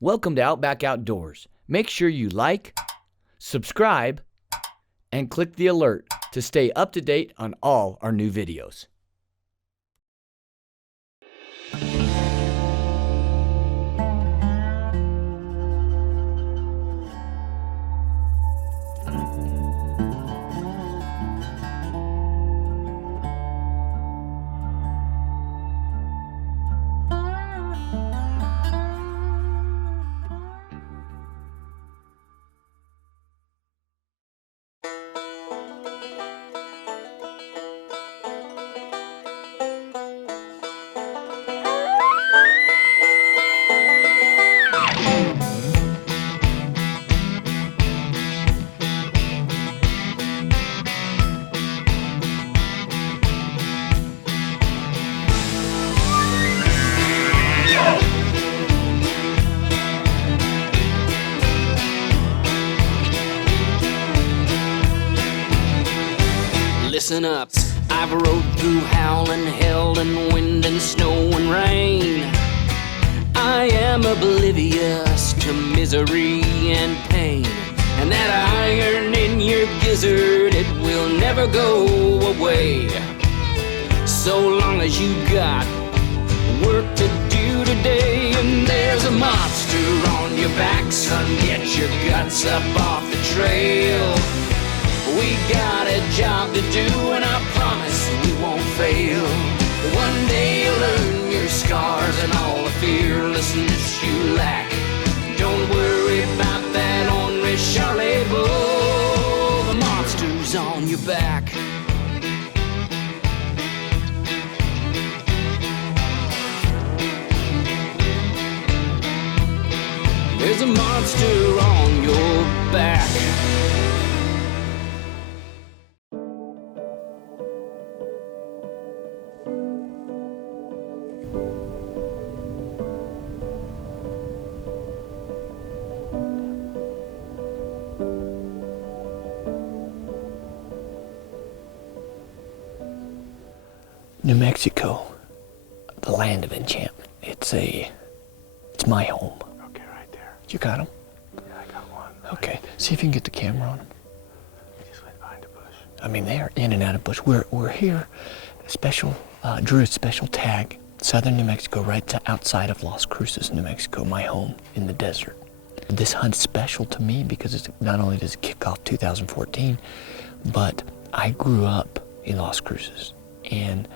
Welcome to Outback Outdoors. Make sure you like, subscribe, and click the alert to stay up to date on all our new videos. Listen up, I've rode through howling hell and wind and snow and rain. I am oblivious to misery and pain, and that iron in your gizzard, it will never go away. So long as you got work to do today, and there's a monster on your back, son, get your guts up off the trail. We got a job to do, and I promise we won't fail. One day you'll learn your scars and all the fearlessness you lack. Don't worry about that ornery Charlie bull. The monster's on your back. There's a monster on your back. New Mexico, the land of enchantment. It's my home. Okay, right there. You got him? Yeah, I got one. Okay. See if you can get the camera on. He just went behind a bush. I mean, they are in and out of bush. We're here. Special drew a special tag, southern New Mexico, right outside of Las Cruces, New Mexico, my home in the desert. This hunt's special to me because it's not only does it kick off 2014, but I grew up in Las Cruces, and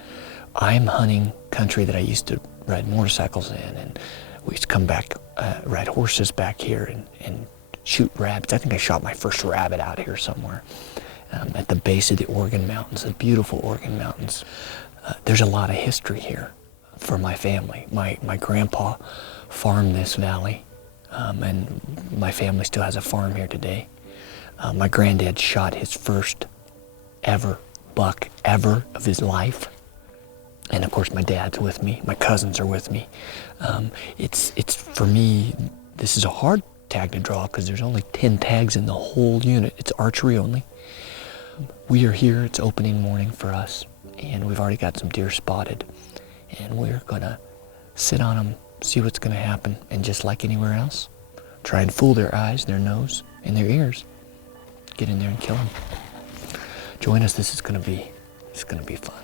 I'm hunting country that I used to ride motorcycles in, and we used to come back, ride horses back here and shoot rabbits. I think I shot my first rabbit out here somewhere at the base of the Oregon Mountains, the beautiful Oregon Mountains. There's a lot of history here for my family. My grandpa farmed this valley, and my family still has a farm here today. My granddad shot his first ever buck ever of his life. And of course my dad's with me, my cousins are with me. It's for me, this is a hard tag to draw because there's only 10 tags in the whole unit. It's archery only. We are here, it's opening morning for us, and we've already got some deer spotted. And we're gonna sit on them, see what's gonna happen, and just like anywhere else, try and fool their eyes, their nose, and their ears. Get in there and kill them. Join us, it's gonna be fun.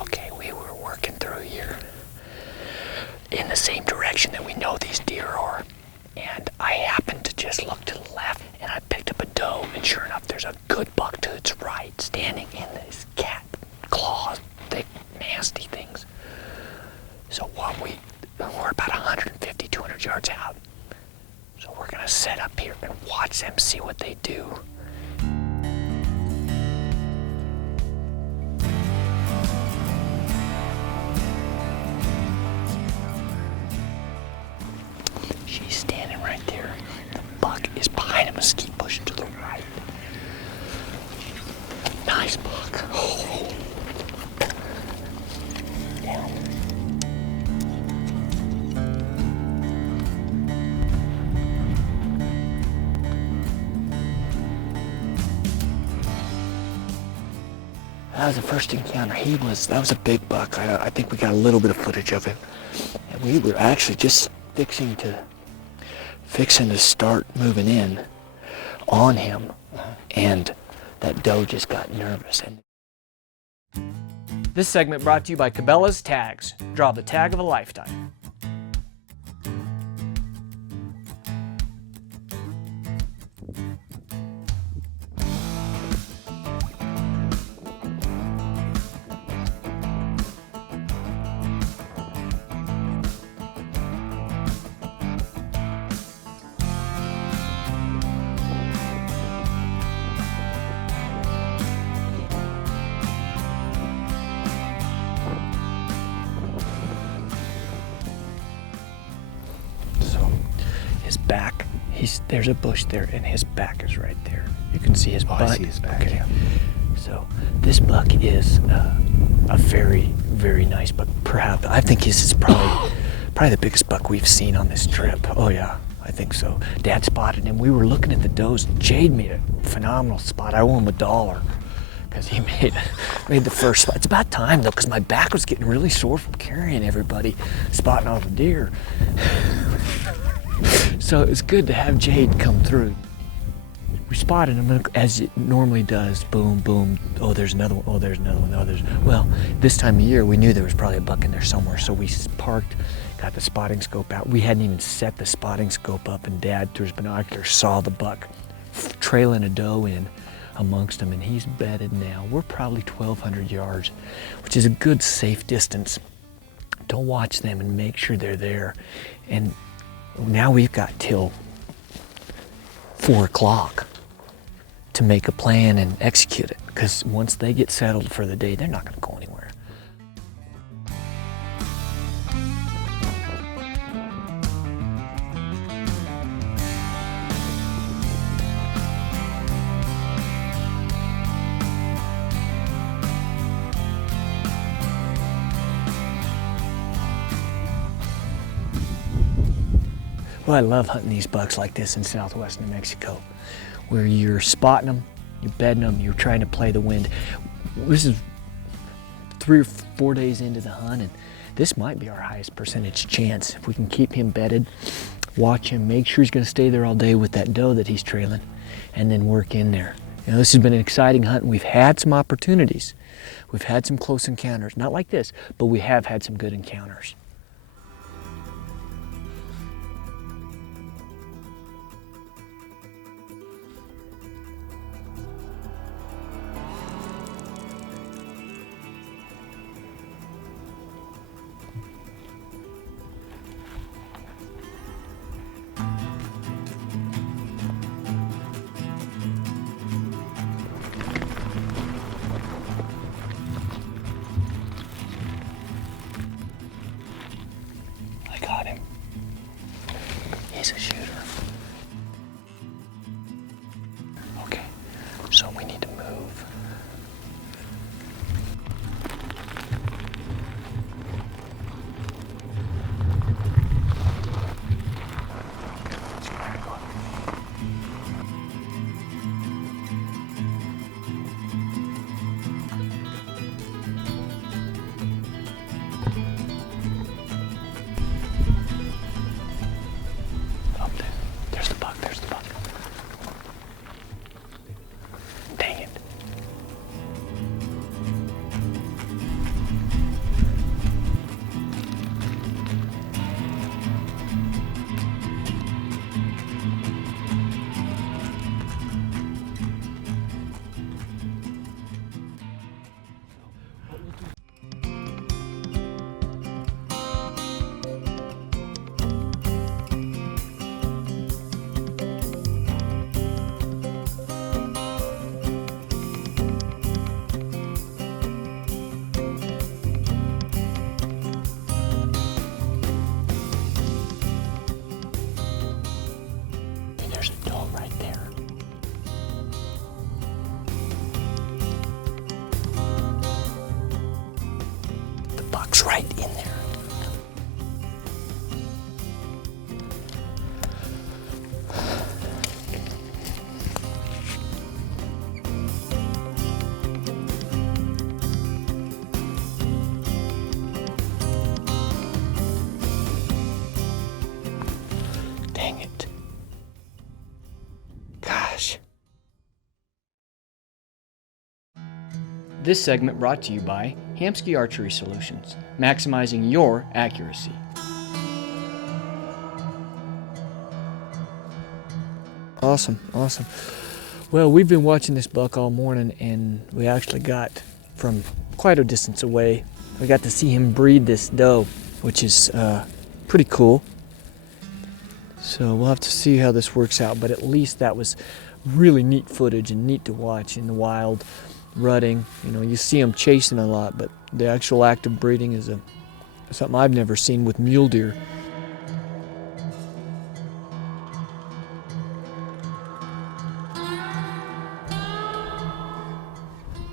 Okay, we were working through here in the same direction that we know these deer are. And I happened to just look to the left, and I picked up a doe, and sure enough, there's a good buck to its right, standing in this cat claws, thick, nasty things. So what we're about 150, 200 yards out. So we're gonna set up here and watch them, see what they do. She's standing right there. The buck is behind a mesquite That was the first encounter. That was a big buck. I think we got a little bit of footage of him. And we were actually just fixing to start moving in on him. And that doe just got nervous. And This segment brought to you by Cabela's Tags. Draw the tag of a lifetime. back, there's a bush there, and his back is right there. You can see his butt. I see his back, okay. yeah. So this buck is a very, very nice buck. Perhaps I think this is probably the biggest buck we've seen on this trip. Oh yeah, I think so. Dad spotted him. We were looking at the does. Jade made a phenomenal spot. I owe him $1 because he made the first spot. It's about time though, because my back was getting really sore from carrying everybody, spotting all the deer. So it was good to have Jade come through. We spotted him as it normally does. Boom, boom. Oh, there's another one. Oh, there's another one. Oh, well, this time of year, we knew there was probably a buck in there somewhere. So we parked, got the spotting scope out. We hadn't even set the spotting scope up, and Dad, through his binoculars, saw the buck trailing a doe in amongst them, and he's bedded now. We're probably 1,200 yards, which is a good, safe distance to watch them and make sure they're there. And now we've got till 4 o'clock to make a plan and execute it, because once they get settled for the day, they're not going to go anywhere. Well, I love hunting these bucks like this in southwest New Mexico, where you're spotting them, you're bedding them, you're trying to play the wind. This is 3 or 4 days into the hunt, and this might be our highest percentage chance. If we can keep him bedded, watch him, make sure he's going to stay there all day with that doe that he's trailing, and then work in there. You know, this has been an exciting hunt, and we've had some opportunities. We've had some close encounters, not like this, but we have had some good encounters. Got him. He's a shooter. Okay, so we need to move. There's the buck. Dang it. There's a doe right there. The buck's right in there. This segment brought to you by Hamsky Archery Solutions, maximizing your accuracy. Awesome, awesome. Well, we've been watching this buck all morning, and we actually got from quite a distance away, we got to see him breed this doe, which is pretty cool. So we'll have to see how this works out, but at least that was really neat footage and neat to watch in the wild, rutting. You know, you see them chasing a lot, but the actual act of breeding is something I've never seen with mule deer.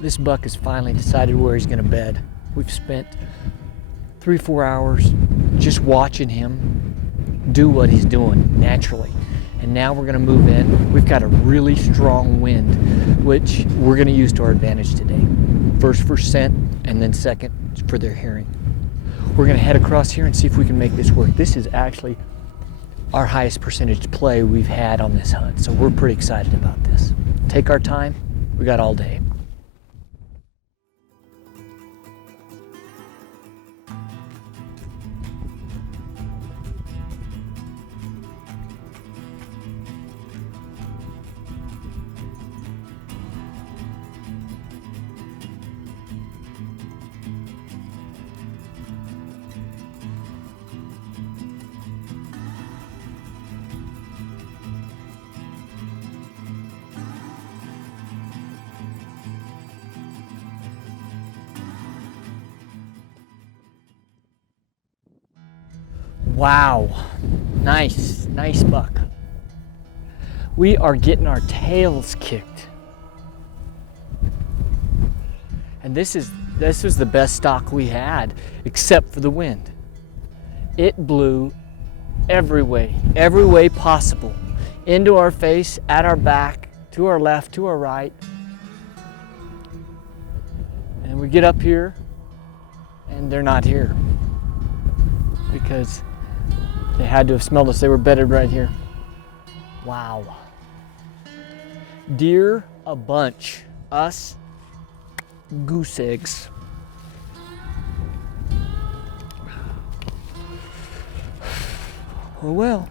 This buck has finally decided where he's gonna bed. We've spent 3-4 hours just watching him do what he's doing naturally. And now we're gonna move in. We've got a really strong wind, which we're gonna use to our advantage today. First for scent, and then second for their hearing. We're gonna head across here and see if we can make this work. This is actually our highest percentage play we've had on this hunt, so we're pretty excited about this. Take our time, we got all day. Wow, nice buck. We are getting our tails kicked. And this was the best stalk we had, except for the wind. It blew every way possible. Into our face, at our back, to our left, to our right. And we get up here, and they're not here. Because they had to have smelled us. They were bedded right here. Wow. Deer a bunch. Us, goose eggs. Oh well.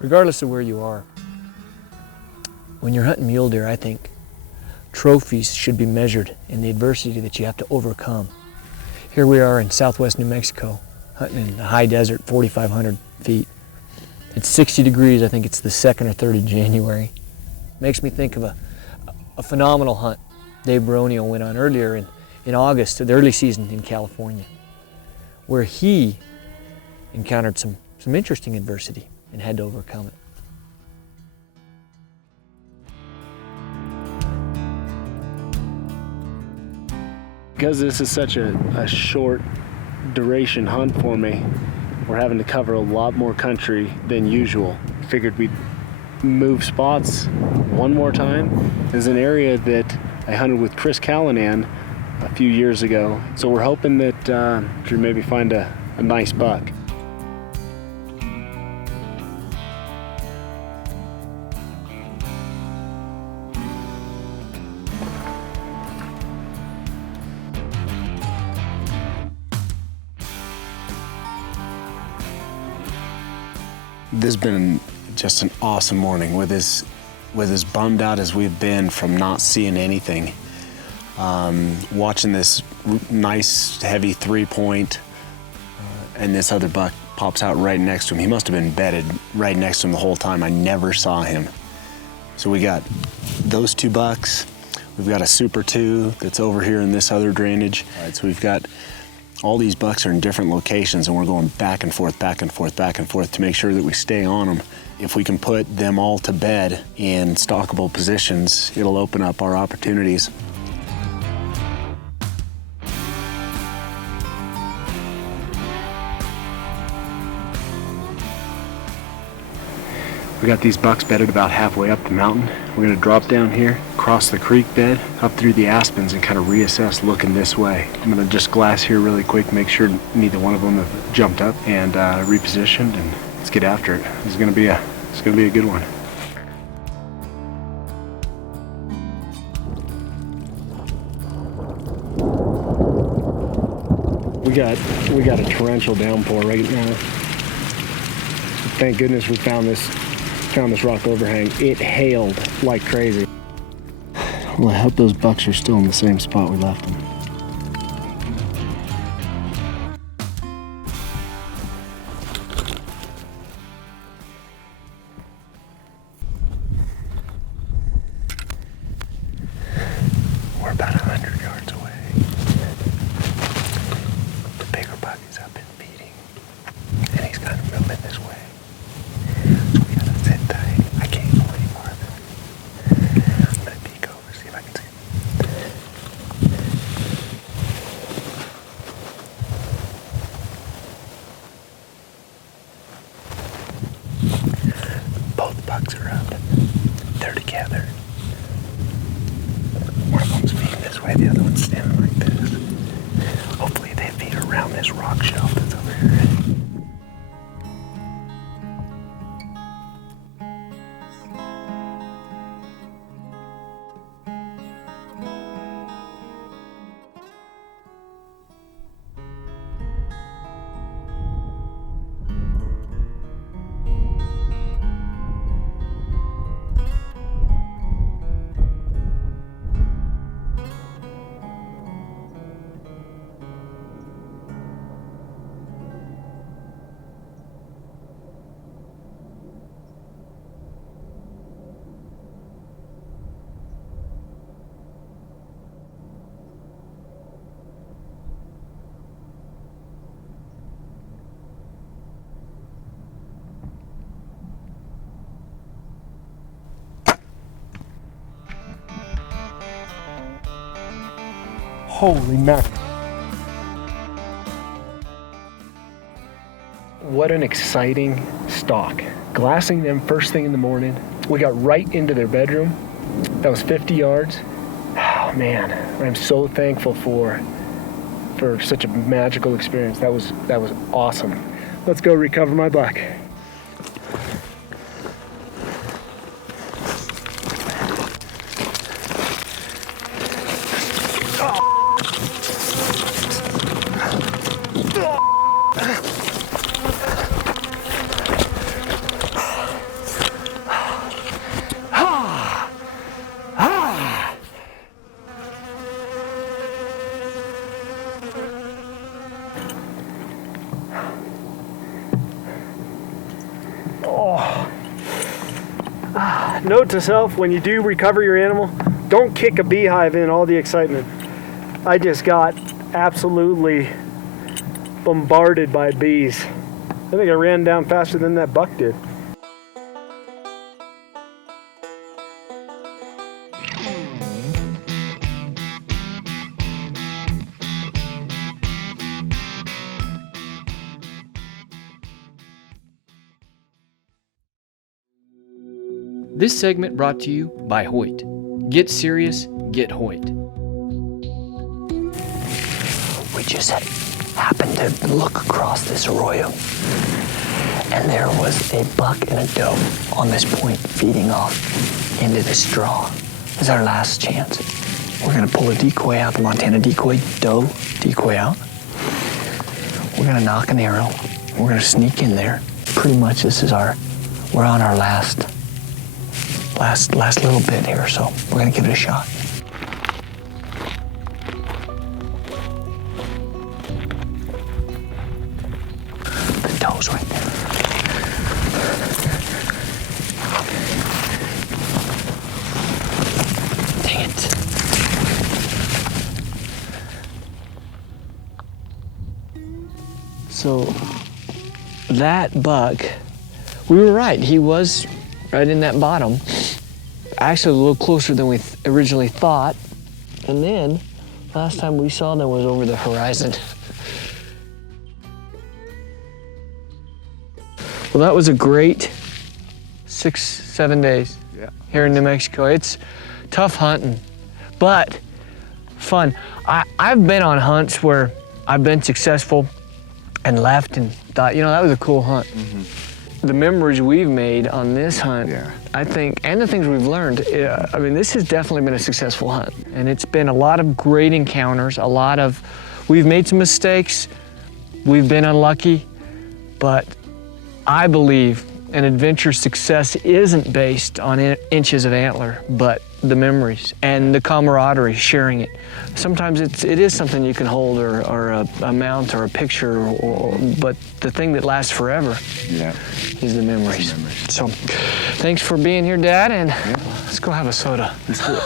Regardless of where you are, when you're hunting mule deer, I think trophies should be measured in the adversity that you have to overcome. Here we are in southwest New Mexico, hunting in the high desert, 4,500 feet. It's 60 degrees, I think it's the 2nd or 3rd of January. Makes me think of a phenomenal hunt Dave Baronio went on earlier in August, the early season in California, where he encountered some interesting adversity and had to overcome it. Because this is such a short duration hunt for me, we're having to cover a lot more country than usual. Figured we'd move spots one more time. There's an area that I hunted with Chris Callanan a few years ago, so we're hoping that we can maybe find a nice buck. This has been just an awesome morning with as bummed out as we've been from not seeing anything. Watching this nice heavy 3-point and this other buck pops out right next to him. He must have been bedded right next to him the whole time. I never saw him. So we got those 2 bucks. We've got a Super 2 that's over here in this other drainage. All right, so we've got all these bucks are in different locations, and we're going back and forth to make sure that we stay on them. If we can put them all to bed in stalkable positions, it'll open up our opportunities. We got these bucks bedded about halfway up the mountain. We're gonna drop down here, cross the creek bed, up through the aspens, and kind of reassess looking this way. I'm gonna just glass here really quick, make sure neither one of them have jumped up and repositioned, and let's get after it. It's gonna be a good one. We got a torrential downpour right now. Thank goodness we found this rock overhang. It hailed like crazy. Well, I hope those bucks are still in the same spot we left them. We're about 100 yards away. The bigger buck is up and feeding, and he's kind of moving this way. So we gotta sit tight. I can't go any farther. I'm gonna peek over, see if I can see him. Both bucks are up. They're together. One of them's feeding this way, the other one's standing like this. Hopefully they feed around this rock shelf that's over here. Holy mackerel. What an exciting stalk. Glassing them first thing in the morning. We got right into their bedroom. That was 50 yards. Oh man, I'm so thankful for such a magical experience. That was awesome. Let's go recover my buck. Note to self, when you do recover your animal, don't kick a beehive in all the excitement. I just got absolutely bombarded by bees. I think I ran down faster than that buck did. This segment brought to you by Hoyt. Get serious, get Hoyt. We just happened to look across this arroyo, and there was a buck and a doe on this point feeding off into this straw. This is our last chance. We're gonna pull a decoy out, the Montana Decoy, doe decoy out. We're gonna knock an arrow. We're gonna sneak in there. Pretty much we're on our last little bit here, so we're gonna give it a shot. The doe's right there. Dang it. So that buck, we were right, he was right in that bottom. Actually a little closer than we originally thought. And then, last time we saw them was over the horizon. Well, that was a great 6-7 days Yeah. here in New Mexico. It's tough hunting, but fun. I've been on hunts where I've been successful and left and thought, you know, that was a cool hunt. The memories we've made on this hunt, Yeah. I think, and the things we've learned, I mean, this has definitely been a successful hunt. And it's been a lot of great encounters, we've made some mistakes, we've been unlucky, but I believe an adventure's success isn't based on inches of antler, but the memories and the camaraderie, sharing it. Sometimes it is something you can hold or a mount or a picture, but the thing that lasts forever is the memories. So thanks for being here, Dad, and let's go have a soda. Let's do it.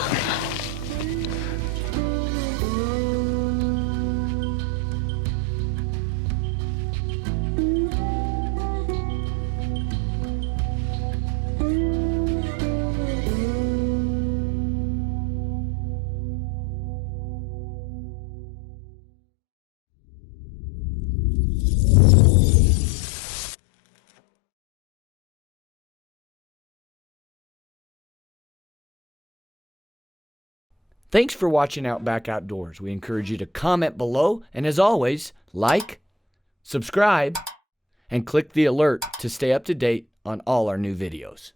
Thanks for watching Outback Outdoors. We encourage you to comment below, and as always, like, subscribe, and click the alert to stay up to date on all our new videos.